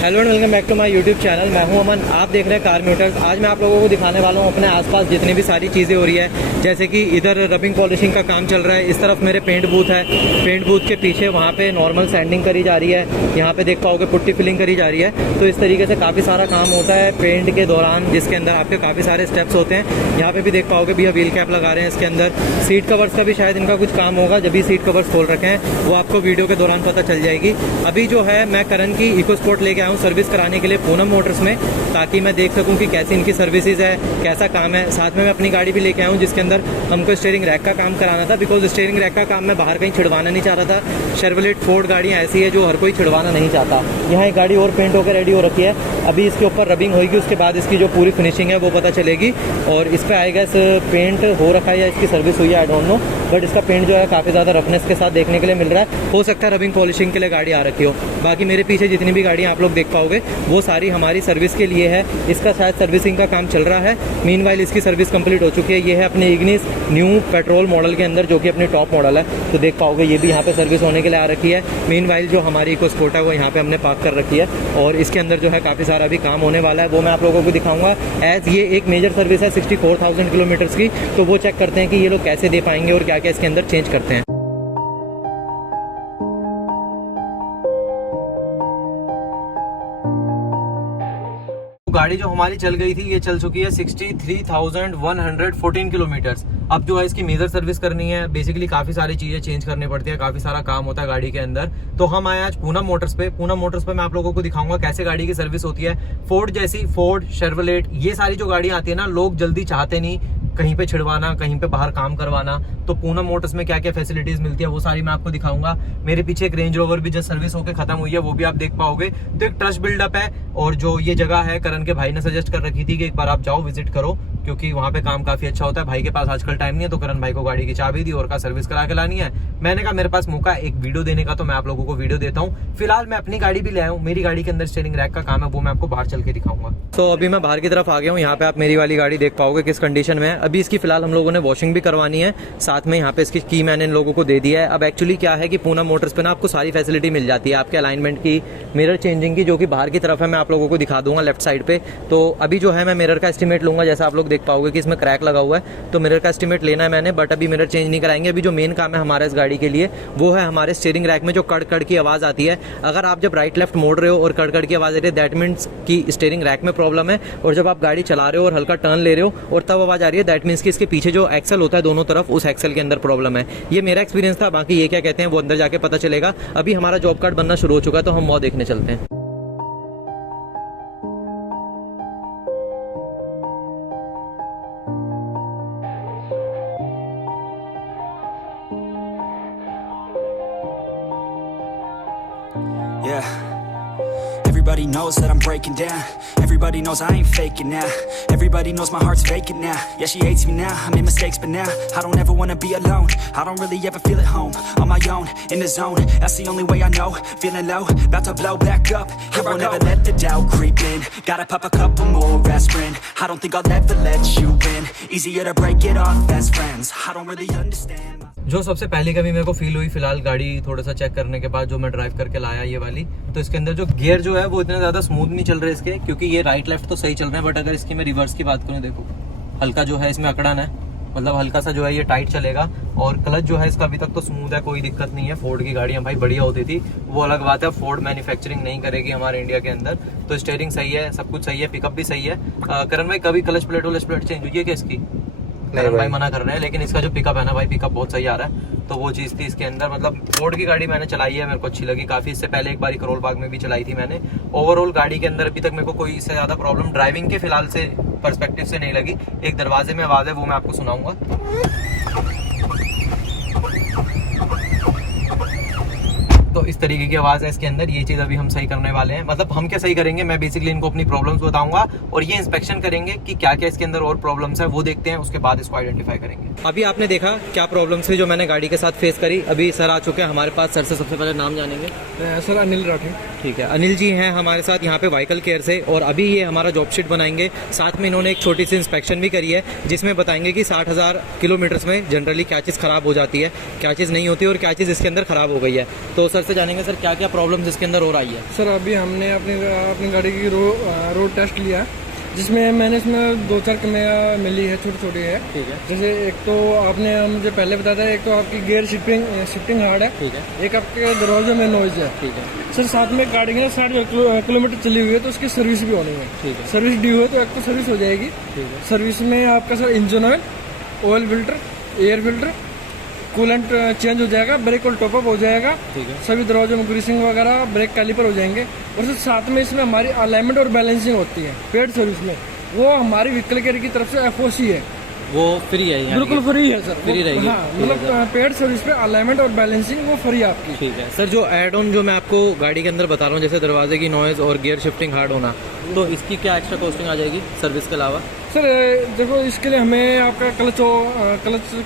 Hello and welcome back to my YouTube channel. मैं हूं अमन, आप देख रहे हैं कार मोटर्स। आज मैं आप लोगों को दिखाने वाला हूं अपने आसपास जितनी भी सारी चीज़ें हो रही है, जैसे कि इधर रबिंग पॉलिशिंग का काम चल रहा है, इस तरफ मेरे पेंट बूथ है, पेंट बूथ के पीछे वहाँ पे नॉर्मल सैंडिंग करी जा रही है, यहाँ पे देख पाओगे पुट्टी फिलिंग करी जा रही है। तो इस तरीके से काफ़ी सारा काम होता है पेंट के दौरान, जिसके अंदर आपके काफ़ी सारे स्टेप्स होते हैं। यहाँ पे भी देख पाओगे भैया व्हील कैप लगा रहे हैं, इसके अंदर सीट कवर्स का भी शायद इनका कुछ काम होगा। जब भी सीट कवर्स खोल रखे हैं वो आपको वीडियो के दौरान पता चल जाएगी। अभी जो है मैं करन की इको स्पोर्ट लेके आया हूँ सर्विस कराने के लिए पूनम मोटर्स में, ताकि मैं देख सकूं कि कैसी इनकी सर्विसेज है, कैसा काम है। साथ में मैं अपनी गाड़ी भी लेके आया हूं जिसके अंदर हमको स्टीयरिंग रैक का काम कराना था, बिकॉज स्टीयरिंग रैक का काम मैं बाहर कहीं छिड़वाना नहीं चाह रहा था। शेवरलेट फोर्ड गाड़ियां ऐसी है जो हर कोई छिड़वाना नहीं चाहता। यहाँ एक गाड़ी और पेंट होकर रेडी हो रखी है, अभी इसके ऊपर रबिंग होगी, उसके बाद इसकी जो पूरी फिनिशिंग है वो पता चलेगी। और इस पर आएगा इस पेंट हो रखा है या इसकी सर्विस हुई है, आई डोंट नो, बट इसका पेंट जो है काफ़ी ज़्यादा रफनेस के साथ देखने के लिए मिल रहा है। हो सकता है रबिंग पॉलिशिंग के लिए गाड़ी आ रखी हो। बाकी मेरे पीछे जितनी भी गाड़ियाँ आप लोग देख पाओगे वो सारी हमारी सर्विस के लिए है। इसका शायद सर्विसिंग का काम चल रहा है, मीनवाइल इसकी सर्विस कंप्लीट हो चुकी है। ये है अपने इग्निस न्यू पेट्रोल मॉडल के अंदर, जो कि अपनी टॉप मॉडल है। तो देख पाओगे ये भी यहाँ पे सर्विस होने के लिए आ रखी है। मीनवाइल जो हमारी इको स्पोर्ट है वो यहाँ पे हमने पार्क कर रखी है, और इसके अंदर जो है काफ़ी सारा भी काम होने वाला है, वो मैं आप लोगों को दिखाऊंगा। एज ये एक मेजर सर्विस है 64,000 किलोमीटर्स की, तो वो चेक करते हैं कि ये लोग कैसे दे पाएंगे और क्या क्या इसके अंदर चेंज करते हैं। गाड़ी जो हमारी चल गई थी ये चल चुकी है 63,114 किलोमीटर्स। अब जो है इसकी मेजर सर्विस करनी है, बेसिकली काफ़ी सारी चीज़ें चेंज करनी पड़ती है, काफ़ी सारा काम होता है गाड़ी के अंदर। तो हम आए आज पूनम मोटर्स पे। पूनम मोटर्स पे मैं आप लोगों को दिखाऊंगा कैसे गाड़ी की सर्विस होती है। फोर्ड जैसी, फोर्ड, शेवरलेट, ये सारी जो गाड़ियाँ आती है ना, लोग जल्दी चाहते नहीं कहीं पे छिड़वाना, कहीं पे बाहर काम करवाना। तो पूनम मोटर्स में क्या क्या फैसिलिटीज मिलती है वो सारी मैं आपको दिखाऊंगा। मेरे पीछे एक रेंज रोवर भी जो सर्विस होकर खत्म हुई है वो भी आप देख पाओगे। तो एक ट्रस्ट बिल्डअप है, और जो ये जगह है करण के भाई ने सजेस्ट कर रखी थी कि एक बार आप जाओ विजिट करो, क्योंकि वहाँ पे काम काफी अच्छा होता है। भाई के पास आजकल टाइम नहीं है, तो करण भाई को गाड़ी की चाबी दी और का सर्विस करा के लानी है। मैंने कहा मेरे पास मौका एक वीडियो देने का, तो मैं आप लोगों को वीडियो देता हूँ। फिलहाल मैं अपनी गाड़ी भी ले आया हूँ, मेरी गाड़ी के अंदर स्टीयरिंग रैक का काम है, वो मैं आपको बाहर चल के दिखाऊंगा। तो अभी मैं बाहर की तरफ आ गया हूँ। यहाँ पे आप मेरी वाली गाड़ी देख पाओगे किस कंडीशन में है। अभी इसकी फिलहाल हम लोगों ने वॉशिंग भी करवानी है, साथ में यहाँ पे इसकी की मैंने इन लोगों को दे दिया है। अब एक्चुअली क्या है कि पूनम मोटर्स पे ना आपको सारी फैसिलिटी मिल जाती है, आपके अलाइनमेंट की, मिरर चेंजिंग की, जो कि बाहर की तरफ है, मैं आप लोगों को दिखा दूंगा लेफ्ट साइड पे। तो अभी जो है मैं मिरर का एस्टिमेट लूंगा, जैसा आप लोग देख पाओगे कि इसमें क्रैक लगा हुआ है, तो मिरर का एस्टिमेट लेना है मैंने, बट अभी मिरर चेंज नहीं कराएंगे। अभी जो मेन काम है हमारा इस गाड़ी के लिए वो है हमारे स्टीयरिंग रैक में जो कड़ की आवाज़ आती है। अगर आप जब राइट लेफ्ट मोड़ रहे हो और कड़ की आवाज़ आ रही है, दैट मीन्स कि स्टीयरिंग रैक में प्रॉब्लम है। और जब आप गाड़ी चला रहे हो और हल्का टर्न ले रहे हो और तब आवाज़ आ रही है, दैट मीन्स कि इसके पीछे जो एक्सल होता है दोनों तरफ, उस एक्सल के अंदर प्रॉब्लम है। ये मेरा एक्सपीरियंस था, बाकी ये क्या कहते हैं वो अंदर जाके पता चलेगा। अभी हमारा जॉब कार्ड बनना शुरू हो चुका है, तो हम वो देखने चलते हैं। Yeah, everybody knows that I'm breaking down. Everybody knows I ain't faking now. Everybody knows my heart's faking now. Yeah, she hates me now, I made mistakes, but now I don't ever wanna be alone. I don't really ever feel at home, on my own, in the zone. That's the only way I know, feeling low, about to blow back up. Here I won't ever let the doubt creep in. Gotta pop a couple more aspirin. I don't think I'll ever let you in. Easier to break it off best friends. I don't really understand. जो सबसे पहली कभी मेरे को feel हुई फिलहाल गाड़ी थोड़ा सा चेक करने के बाद, जो मैं ड्राइव करके लाया ये वाली, तो इसके अंदर जो गियर जो है वो इतने ज़्यादा स्मूथ नहीं चल रहे इसके, क्योंकि ये राइट लेफ्ट तो सही चल रहे हैं, बट अगर इसकी मैं रिवर्स की बात करूँ, देखो हल्का जो है इसमें अकड़न है, मतलब हल्का सा जो है ये टाइट चलेगा। और क्लच जो है इसका अभी तक तो स्मूथ है, कोई दिक्कत नहीं है। फोर्ड की गाड़ियाँ भाई बढ़िया होती थी, वो अलग बात है, फोर्ड मैन्युफैक्चरिंग नहीं करेगी हमारे इंडिया के अंदर। तो स्टीयरिंग सही है, सब कुछ सही है, पिकअप भी सही है। करण भाई कभी क्लच प्लेट चेंज हुई है क्या इसकी? करण भाई मना कर रहे हैं, लेकिन इसका जो पिकअप है ना भाई, पिकअप बहुत सही आ रहा है। तो वो चीज़ थी इसके अंदर, मतलब फोर्ड की गाड़ी मैंने चलाई है, मेरे को अच्छी लगी काफ़ी। इससे पहले एक बार करोल बाग में भी चलाई थी मैंने। ओवरऑल गाड़ी के अंदर अभी तक मेरे को कोई इससे ज़्यादा प्रॉब्लम ड्राइविंग के फिलहाल से पर्सपेक्टिव से नहीं लगी। एक दरवाजे में आवाज़ है, वो मैं आपको सुनाऊंगा। तो इस तरीके की आवाज़ है इसके अंदर। ये चीज़ अभी हम सही करने वाले हैं। मतलब हम क्या सही करेंगे, मैं बेसिकली इनको अपनी प्रॉब्लम्स बताऊंगा और ये इंस्पेक्शन करेंगे कि क्या क्या इसके अंदर और प्रॉब्लम्स है, वो देखते हैं, उसके बाद इसको आइडेंटिफाई करेंगे। अभी आपने देखा क्या प्रॉब्लम्स थी जो मैंने गाड़ी के साथ फेस करी। अभी सर आ चुके हैं हमारे पास। सर से सबसे पहले नाम जानेंगे। सर अनिल राठौर। ठीक है, अनिल जी हैं हमारे साथ यहाँ पे व्हीकल केयर से, और अभी ये हमारा जॉब शीट बनाएंगे। साथ में इन्होंने एक छोटी सी इंस्पेक्शन भी करी है, जिसमें बताएंगे कि 60,000 किलोमीटर्स में जनरली क्या चीज़ खराब हो जाती है, क्या चीज़ नहीं होती और क्या चीज़ इसके अंदर खराब हो गई है। तो सर से जानेंगे सर क्या क्या प्रॉब्लम्स इसके अंदर हो रही है। सर अभी हमने अपनी गाड़ी की रोड टेस्ट लिया, जिसमें मैंने इसमें 2-4 कमियाँ मिली है, छोटी छोटी है। ठीक है। जैसे एक तो आपने मुझे पहले बताया था, एक तो आपकी गियर शिफ्टिंग हार्ड है। ठीक है। एक आपके दरवाजे में नॉइज है। ठीक है सर साथ में गाड़ी की 60 किलोमीटर चली हुई है, तो उसकी सर्विस भी होनी है। ठीक है। सर्विस ड्यू है तो एक तो सर्विस हो जाएगी। ठीक है। सर्विस में आपका sir engine oil filter, air filter, coolant change हो जाएगा, ब्रेक ऑयल टॉपअप हो जाएगा। ठीक है। सभी दरवाजों में ग्रीसिंग वगैरह, ब्रेक कैलिपर हो जाएंगे। और सर साथ में इसमें हमारी अलाइनमेंट और बैलेंसिंग होती है पेड सर्विस में, वो हमारी व्हीकल केयर की तरफ से FOC है, वो फ्री है यहाँ बिल्कुल फ्री है सर, फ्री रहेगी। हाँ, मतलब पेड सर्विस पे अलाइनमेंट और बैलेंसिंग वो फ्री है आपकी। ठीक है सर। जो एड ऑन जो मैं आपको गाड़ी के अंदर बता रहा हूँ, जैसे दरवाजे की नॉइज और गियर शिफ्टिंग हार्ड होना, तो इसकी क्या एक्स्ट्रा कॉस्टिंग आ जाएगी सर्विस के अलावा? सर देखो, इसके लिए हमें आपका क्लच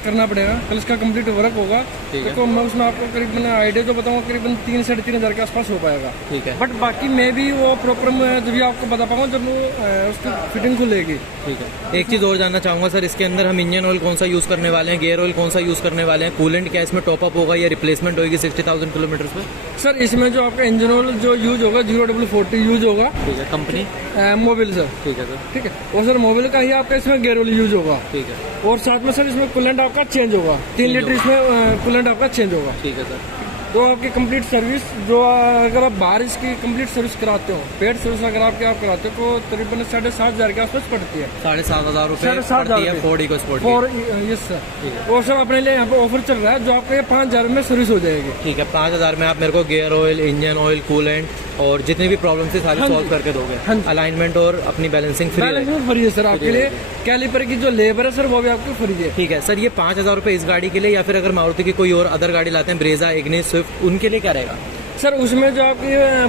करना पड़ेगा, क्लच का कंप्लीट वर्क होगा। देखो मैं उसमें आपको करीबन आइडिया जो बताऊंगा, करीबन 3-3.5 हज़ार के आसपास हो पाएगा। ठीक है। बट बाकी मैं भी वो प्रॉपर जब भी आपको बता पाऊंगा जब वो उसकी फिटिंग खुलेगी। ठीक है। एक चीज़ और जानना चाहूँगा सर, इसके अंदर हम इंजन ऑयल कौन सा यूज़ करने वाले हैं, गियर ऑयल कौन सा यूज़ करने वाले हैं, कूलेंट क्या इसमें टॉपअप होगा या रिप्लेसमेंट होगी 60,000 किलोमीटर में? सर इसमें जो आपका इंजन ऑयल जो यूज होगा 00040 यूज होगा। ठीक है। Company Mobil sir. ठीक है सर। ठीक है। और सर मोबिल का ही आपका इसमें गियर ऑयल यूज होगा। ठीक है। और साथ में सर इसमें कूलेंट आपका चेंज होगा, 3 लीटर इसमें कूलेंट आपका चेंज होगा। ठीक है सर। तो आपकी कंप्लीट सर्विस जो अगर आप बाहर इसकी कंप्लीट सर्विस कराते हो, पेड सर्विस अगर आप कराते हो तो तकरीबन 7,500 के आसपास पड़ती है। 7,500 रुपये 7,500 फोर्ड इकोस्पोर्ट। और यस सर। और सर अपने लिए यहाँ पे ऑफर चल रहा है, जो आपको 5,000 में सर्विस हो जाएगी। ठीक है। 5,000 में आप मेरे को gear oil, engine oil, coolant और जितनी भी प्रॉब्लम थी सारी सॉल्व करके दोगे। अलाइनमेंट और अपनी बैलेंसिंग फ्री है सर आपके लिए। कैलिपर की जो लेबर है सर वो भी आपको फ्री है। ठीक है सर। ये 5,000 रुपये इस गाड़ी के लिए, या फिर अगर मारुति की कोई और अदर गाड़ी लाते हैं, ब्रेजा, इग्निस, स्विफ्ट, उनके लिए क्या रहेगा? सर उसमें जो आपकी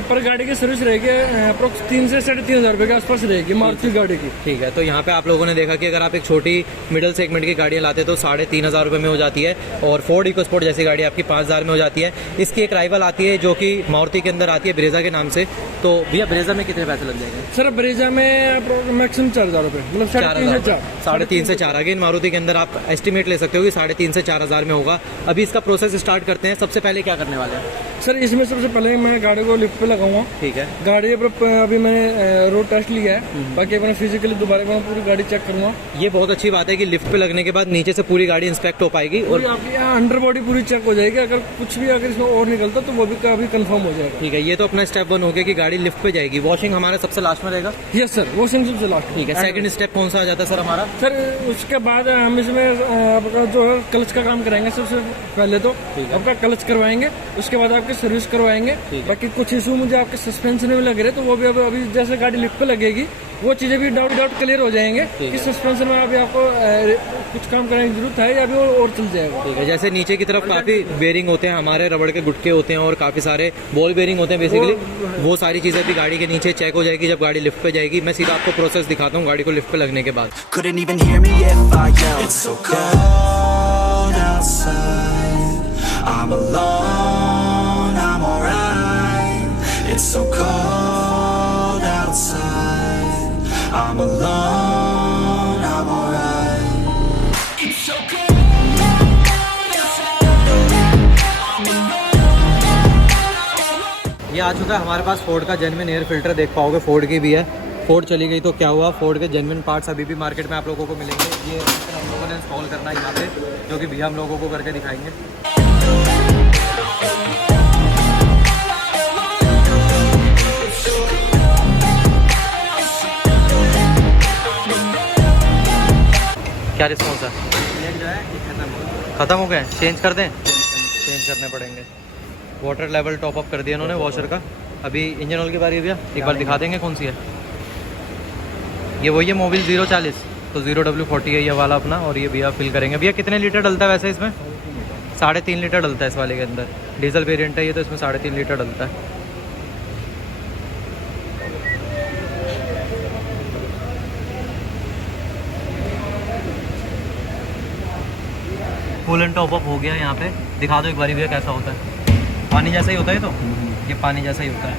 पर गाड़ी की सर्विस रहेगी अप्रोक्स 3 से 3,500 रुपये के आसपास रहेगी मारुति गाड़ी की। ठीक है। तो यहाँ पे आप लोगों ने देखा कि अगर आप एक छोटी मिडिल सेगमेंट की गाड़ियाँ लाते तो 3,500 रुपये में हो जाती है, और फोर्ड इकोस्पोर्ट जैसी गाड़ी आपकी 5,000 में हो जाती है। इसकी एक राइवल आती है जो कि मारुति के अंदर आती है, ब्रेजा के नाम से। तो भैया ब्रेजा में कितने पैसे लग जाएंगे? सर ब्रेजा में मैक्सिमम 4,000 रुपये, मतलब 3,500 से 4। अगेन मारुति के अंदर आप एस्टिमेट ले सकते हो कि 3,500 से 4,000 में होगा। अभी इसका प्रोसेस स्टार्ट करते हैं। सबसे पहले क्या करने वाले हैं सर? इसमें सबसे पहले मैं गाड़ी को लिफ्ट पे लगाऊंगा। ठीक है। गाड़ी पर अभी मैंने रोड टेस्ट लिया है, बाकी अपने फिजिकली दोबारा पूरी गाड़ी चेक करूंगा। ये बहुत अच्छी बात है कि लिफ्ट पे लगने के बाद नीचे से पूरी गाड़ी इंस्पेक्ट हो पाएगी और आपकी यहाँ अंडर बॉडी पूरी चेक हो जाएगी। अगर कुछ भी अगर इसमें और निकलता तो वो भी काफी कंफर्म हो जाएगा। ठीक है। ये तो अपना स्टेप 1 हो गया कि गाड़ी लिफ्ट पे जाएगी। वॉशिंग हमारा सबसे लास्ट में रहेगा? यस सर, वॉशिंग सबसे लास्ट। ठीक है। सेकंड स्टेप कौन सा आ जाता है सर हमारा? सर उसके बाद हम इसमें आपका जो है क्लच का काम कराएंगे। सबसे पहले तो आपका क्लच करवाएंगे, उसके बाद आपकी सर्विस करवाएंगे। बाकी कुछ इशू मुझे आपके सस्पेंशन में लग रहे तो वो भी अभी जैसे गाड़ी लिफ्ट पे लगेगी वो चीजें भी डाउट क्लियर हो जाएंगे कि सस्पेंशन में अभी आपको कुछ काम करने की जरूरत है या अभी और चल जाएगा। ठीक है। जैसे नीचे की तरफ काफी बेरिंग होते हैं हमारे, रबड़ के गुटके होते हैं और काफी सारे बॉल बेरिंग होते हैं बेसिकली, वो सारी चीजें भी गाड़ी के नीचे चेक हो जाएगी जब गाड़ी लिफ्ट पे जाएगी। मैं सीधा आपको प्रोसेस दिखाता हूँ गाड़ी को लिफ्ट पे लगने के बाद। Couldn't even hear me if I yelled. It's so cold outside. I'm alone, I'm alright. It's so cold outside. I'm alone, I'm alright. It's so cold outside. I'm alone. ये आ चुका है हमारे पास फोर्ड का genuine air filter. देख पाओगे Ford की भी है। फोर्ड चली गई तो क्या हुआ, फोर्ड के जेन्युइन पार्ट्स अभी भी मार्केट में आप लोगों को मिलेंगे। ये हम लोगों ने इंस्टॉल करना है यहाँ पे, जो कि भैया हम लोगों को करके दिखाएंगे। क्या रिस्पॉन्स है? जो है ख़त्म हो गए? चेंज कर दें? चेंज करने पड़ेंगे। वाटर लेवल टॉप अप कर दिया इन्होंने वॉशर का। अभी इंजन ऑयल की बारी है भैया, एक बार दिखा देंगे कौन सी है। ये वही है मोबिल 040, तो 0W40 है ये वाला अपना, और ये भैया फिल करेंगे। भैया कितने लीटर डलता है वैसे इसमें? 3.5 लीटर डलता है इस वाले के अंदर। डीजल वेरिएंट है ये, तो इसमें 3.5 लीटर डलता है। फुल एंड टॉप अप हो गया यहाँ पे। दिखा दो एक बारी भैया कैसा होता है। पानी जैसा ही होता है तो ये पानी जैसा ही होता है।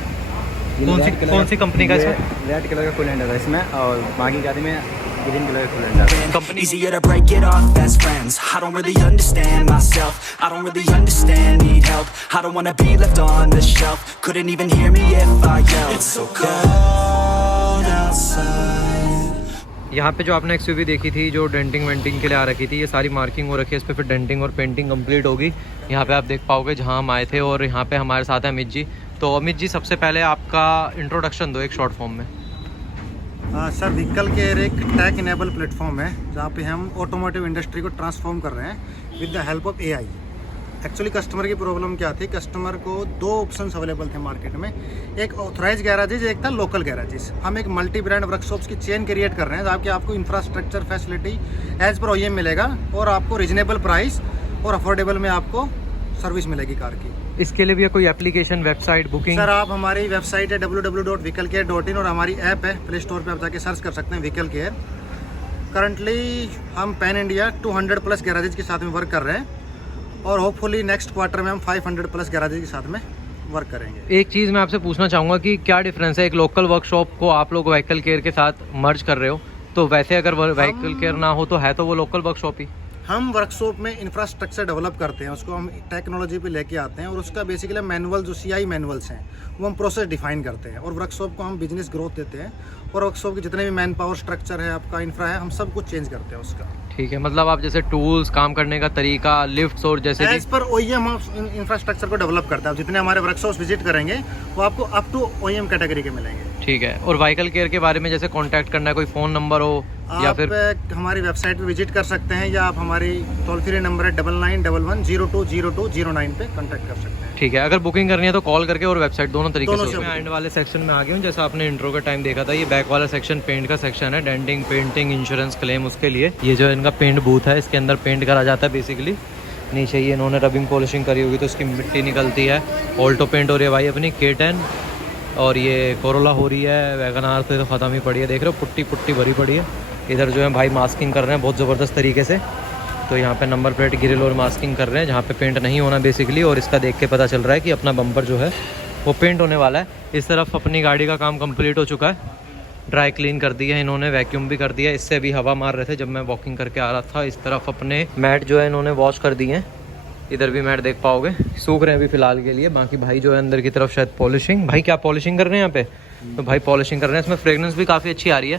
कौन सी कंपनी का इसमें? रेड कलर का कूलेंट है इसमें, और बाकी गाड़ी में ग्रीन कलर खुल जाता है। Easier to break it off best friends. I don't really understand myself. I don't really understand, need help. I don't wanna be left on the shelf. Couldn't even hear me if I yelled. It's so cold outside. यहाँ पे जो आपने XUV देखी थी जो denting वेंटिंग के लिए आ रखी थी, ये सारी मार्किंग हो रखी है, इस पर फिर डेंटिंग और पेंटिंग कंप्लीट होगी। यहाँ पे आप देख पाओगे जहाँ हम आए थे, और यहाँ पे हमारे साथ है अमित जी। तो अमित जी सबसे पहले आपका इंट्रोडक्शन दो एक शॉर्ट फॉर्म में। सर व्हीकल केयर एक टैग इनेबल प्लेटफॉर्म है जहाँ पे हम ऑटोमोटिव इंडस्ट्री को ट्रांसफॉर्म कर रहे हैं with the help of AI। Actually customer की प्रॉब्लम क्या थी, कस्टमर को दो ऑप्शंस अवेलेबल थे मार्केट में, एक ऑथराइज गैराजेज, एक था लोकल गैराजेज। हम एक मल्टी ब्रांड वर्कशॉप्स की चेन क्रिएट कर रहे हैं जहाँ कि आपको infrastructure facility as per OEM मिलेगा और आपको रीजनेबल प्राइस और अफोर्डेबल में आपको सर्विस मिलेगी कार की। इसके लिए भी कोई एप्लीकेशन, वेबसाइट, बुकिंग? सर आप हमारी वेबसाइट है www.vehiclecare.in और हमारी ऐप है, प्ले स्टोर पे आप जाके सर्च कर सकते हैं व्हीकल केयर। करंटली हम पैन इंडिया 200+ गैराजेज के साथ में वर्क कर रहे हैं और होपफुली नेक्स्ट क्वार्टर में हम 500+ गैराजेज के साथ में वर्क करेंगे। एक चीज़ मैं आपसे पूछना चाहूँगा कि क्या डिफरेंस है, एक लोकल वर्कशॉप को आप लोग व्हीकल केयर के साथ मर्ज कर रहे हो, तो वैसे अगर व्हीकल केयर ना हो तो है तो वो लोकल वर्कशॉप ही? हम वर्कशॉप में इंफ्रास्ट्रक्चर डेवलप करते हैं, उसको हम टेक्नोलॉजी पे लेके आते हैं और उसका बेसिकली मैनुअल जो CI मैनुअल्स हैं वो हम प्रोसेस डिफाइन करते हैं और वर्कशॉप को हम बिजनेस ग्रोथ देते हैं और वर्कशॉप के जितने भी मैन पावर स्ट्रक्चर है, आपका इंफ्रा है, हम सब कुछ चेंज करते हैं उसका। ठीक है, मतलब आप जैसे टूल्स, काम करने का तरीका, लिफ्ट्स और जैसे एज पर OEM हम इंफ्रास्ट्रक्चर को डेवलप करते हैं। जितने हमारे वर्कशॉप्स विजिट करेंगे वो आपको अप टू OEM कैटेगरी के मिलेंगे। ठीक है, और व्हीकल केयर के बारे में जैसे कांटेक्ट करना है, कोई फ़ोन नंबर हो या आप फिर हमारी वेबसाइट पे विजिट कर सकते हैं या आप हमारी टोल फ्री नंबर है 9911020209 पे कांटेक्ट कर सकते हैं। ठीक है, अगर बुकिंग करनी है तो कॉल करके और वेबसाइट दोनों तरीके से। से मैं एंड वाले सेक्शन में आ गया हूँ। जैसा आपने इंट्रो का टाइम देखा था, ये बैक वाला सेक्शन पेंट का सेक्शन है, डेंटिंग, पेंटिंग, इंश्योरेंस क्लेम, उसके लिए ये जो इनका पेंट बूथ है, इसके अंदर पेंट करा जाता है बेसिकली। नीचे ये इन्होंने रबिंग पॉलिशिंग करी होगी तो उसकी मिट्टी निकलती है। ऑल्टो पेंट हो रही है भाई अपनी K10, और ये कोरोला हो रही है। वैगनार तो ख़त्म ही पड़ी है, देख रहे हो पुट्टी पुट्टी भरी पड़ी है। इधर जो है भाई मास्किंग कर रहे हैं बहुत ज़बरदस्त तरीके से। तो यहाँ पे नंबर प्लेट, ग्रिल और मास्किंग कर रहे हैं जहाँ पे पेंट नहीं होना बेसिकली, और इसका देख के पता चल रहा है कि अपना बम्पर जो है वो पेंट होने वाला है। इस तरफ अपनी गाड़ी का काम कंप्लीट हो चुका है, ड्राई क्लीन कर दिया है इन्होंने, वैक्यूम भी कर दिया। इससे अभी हवा मार रहे थे जब मैं वॉकिंग करके आ रहा था। इस तरफ अपने मैट जो है इन्होंने वॉश कर दिए हैं, इधर भी मैट देख पाओगे सूख रहे हैं अभी फ़िलहाल के लिए। बाकी भाई जो है अंदर की तरफ शायद पॉलिशिंग, भाई क्या पॉलिशिंग कर रहे हैं यहाँ पे? तो भाई पॉलिशिंग कर रहे हैं, इसमें फ्रेगनेंस भी काफ़ी अच्छी आ रही है,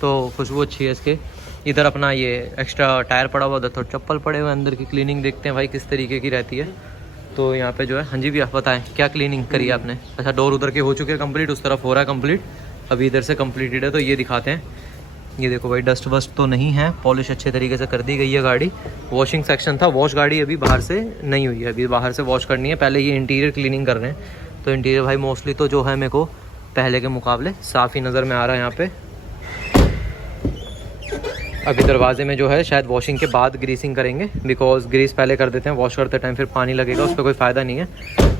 तो खुशबू अच्छी है इसके। इधर अपना ये एक्स्ट्रा टायर पड़ा हुआ, उधर थोड़ा चप्पल पड़े हुए, अंदर की क्लीनिंग देखते हैं भाई किस तरीके की रहती है। तो यहाँ पे जो है, हाँ जी भैया बताएं क्या क्लीनिंग करी है आपने? अच्छा, डोर उधर के हो चुके हैं कंप्लीट, उस तरफ हो रहा है कंप्लीट, अभी इधर से कंप्लीटेड है। तो ये दिखाते हैं, ये देखो भाई डस्ट वस्ट तो नहीं है, पॉलिश अच्छे तरीके से कर दी गई है गाड़ी। वॉशिंग सेक्शन था, वॉश गाड़ी अभी बाहर से नहीं हुई है, अभी बाहर से वॉश करनी है। पहले ये इंटीरियर क्लीनिंग कर रहे हैं, तो इंटीरियर भाई मोस्टली तो जो है मेरे को पहले के मुकाबले साफ़ ही नज़र में आ रहा है यहाँ पे। अभी दरवाजे में जो है शायद वॉशिंग के बाद ग्रीसिंग करेंगे, बिकॉज ग्रीस पहले कर देते हैं, वॉश करते टाइम फिर पानी लगेगा, उस पर कोई फ़ायदा नहीं है।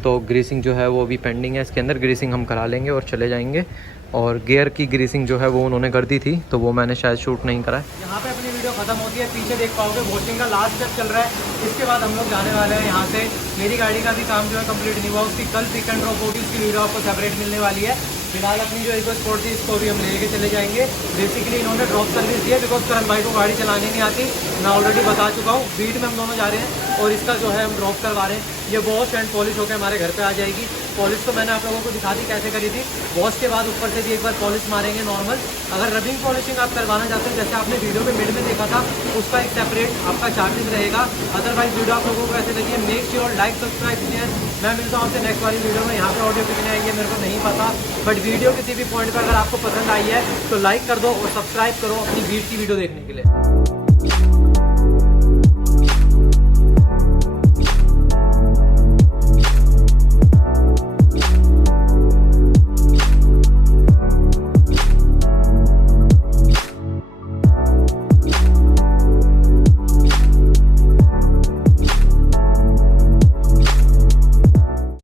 तो ग्रीसिंग जो है वो भी पेंडिंग है, इसके अंदर ग्रीसिंग हम करा लेंगे और चले जाएंगे। और गियर की ग्रीसिंग जो है वो उन्होंने कर दी थी, तो वो मैंने शायद शूट नहीं करा है। यहाँ पे अपनी वीडियो खत्म होती है, पीछे देख पाओगे वॉशिंग का लास्ट स्टेप चल रहा है। इसके बाद हम लोग जाने वाले हैं यहाँ से। मेरी गाड़ी का भी काम जो है कंप्लीट नहीं हुआ, उसकी कल पिक एंड ड्रॉप होगी, उसकी वीडियो आपको सेपरेट मिलने वाली है। फिलहाल अपनी जो एक स्पोर्ट थी इसको भी हम लेके चले जाएंगे। बेसिकली इन्होंने ड्रॉप सर्विस दी है, बिकॉज करण भाई को गाड़ी चलानी नहीं आती, मैं ऑलरेडी बता चुका हूँ। बीट में हम दोनों जा रहे हैं और इसका जो है हम ड्रॉप करवा रहे हैं। ये वॉश एंड पॉलिश होकर हमारे घर पे आ जाएगी। पॉलिश तो मैंने आप लोगों को दिखा दी कैसे करी थी। वॉश के बाद ऊपर से भी एक बार पॉलिश मारेंगे नॉर्मल। अगर रबिंग पॉलिशिंग आप करवाना चाहते हैं, जैसे आपने वीडियो में मिड में देखा था, उसका एक सेपरेट आपका चार्जेस रहेगा। अदरवाइज वीडियो आप लोगों को ऐसे लगी है, मेक श्योर लाइक सब्सक्राइब कीजिए। मैं मिलता हूँ आपसे नेक्स्ट वाली वीडियो में। यहाँ पे ऑडियो कितने आई है मेरे को नहीं पता, बट वीडियो किसी भी पॉइंट पर अगर आपको पसंद आई है तो लाइक कर दो और सब्सक्राइब करो अपनी बीट की वीडियो देखने के लिए।